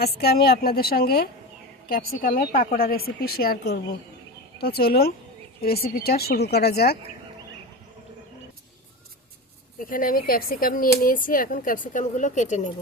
আজকে আমি আপনাদের সঙ্গে ক্যাপসিকামের পাকোড়া রেসিপি শেয়ার করব। তো চলুন রেসিপিটা শুরু করা যাক। এখানে আমি ক্যাপসিকাম নিয়ে নিয়েছি, এখন ক্যাপসিকামগুলো কেটে নেব।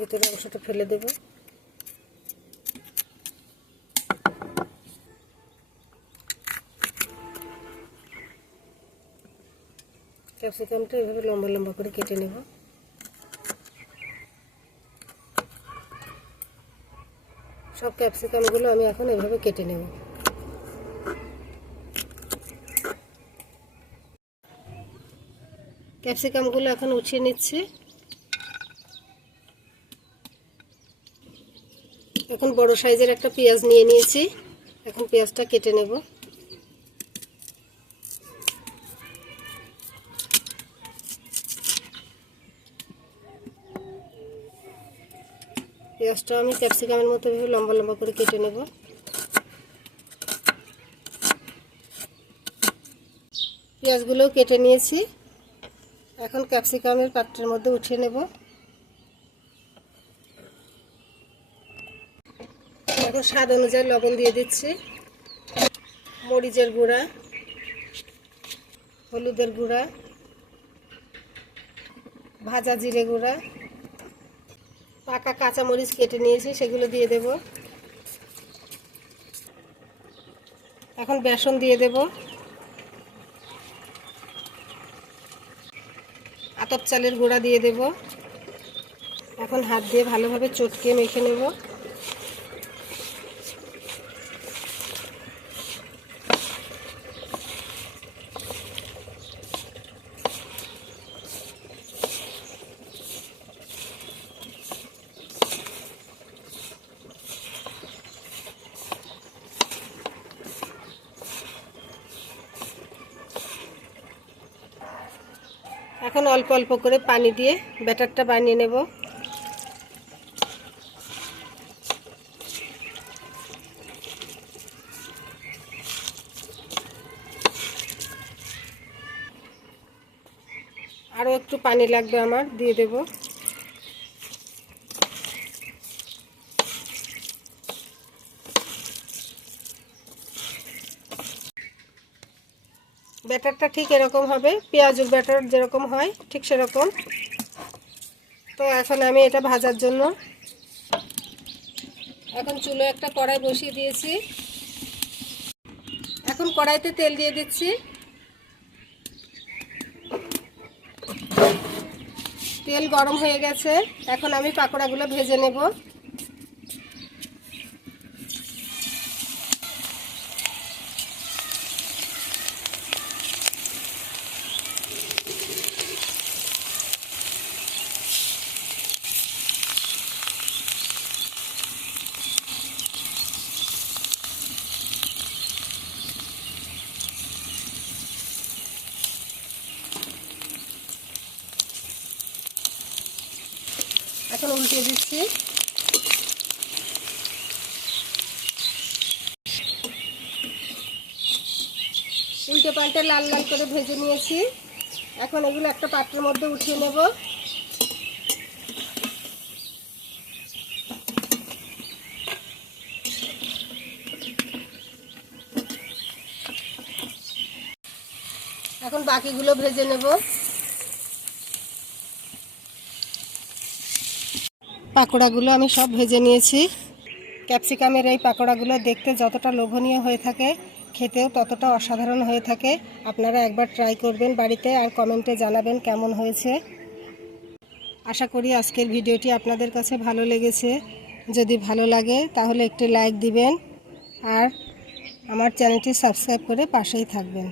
ভিতরে অংশটা ফেলে দেব। ক্যাপসিকামটা এভাবে লম্বা লম্বা করে কেটে নেব। সব ক্যাপসিকামগুলো আমি এখন এভাবে কেটে নেব। ক্যাপসিকামগুলো এখন উঠিয়ে নিচ্ছি। এখন বড় সাইজের একটা পেঁয়াজ নিয়ে নিয়েছি, এখন পেঁয়াজটা কেটে নেব। পেঁয়াজটা আমি ক্যাপসিকামের মতো ভেবে লম্বা লম্বা করে কেটে নেব। পেঁয়াজগুলোও কেটে নিয়েছি, এখন ক্যাপসিকামের পাত্রের মধ্যে উঠিয়ে নেব। এখন স্বাদ অনুযায়ী লবণ দিয়ে দিচ্ছি, মরিচের গুঁড়া, হলুদের গুঁড়া, ভাজা জিরে গুঁড়া, পাকা কাঁচামরিচ কেটে নিয়েছি সেগুলো দিয়ে দেব। এখন বেসন দিয়ে দেব, আতপ চালের গুঁড়া দিয়ে দেব। এখন হাত দিয়ে ভালোভাবে চটকে মেখে নেব। এখন অল্প অল্প করে পানি দিয়ে ব্যাটারটা বানিয়ে নেব। আরও একটু পানি লাগবে আমার, দিয়ে দেব। ব্যাটারটা ঠিক এরকম হবে, পেঁয়াজুর ব্যাটার যেরকম হয় ঠিক সেরকম। তো এখন আমি এটা ভাজার জন্য এখন চুলো একটা কড়াই বসিয়ে দিয়েছি। এখন কড়াইতে তেল দিয়ে দিচ্ছি। তেল গরম হয়ে গেছে, এখন আমি পাকোড়াগুলো ভেজে নেব। এখন উল্টে দিচ্ছি। উল্টে পাল্টে লাল লাল করে ভেজে নিয়েছি, এখন এগুলো একটা পাত্রের মধ্যে উঠিয়ে নেব। এখন বাকিগুলো ভেজে নেব। পাকোড়াগুলো আমি সব ভেজে নিয়েছি। ক্যাপসিকামের এই পাকোড়াগুলো দেখতে যতটা লোভনীয় হয়ে থাকে, খেতেও ততটা অসাধারণ হয়ে থাকে। আপনারা একবার ট্রাই করবেন বাড়িতে, আর কমেন্টে জানাবেন কেমন হয়েছে। আশা করি আজকের ভিডিওটি আপনাদের কাছে ভালো লেগেছে। যদি ভালো লাগে তাহলে একটি লাইক দিবেন, আর আমার চ্যানেলটি সাবস্ক্রাইব করে পাশেই থাকবেন।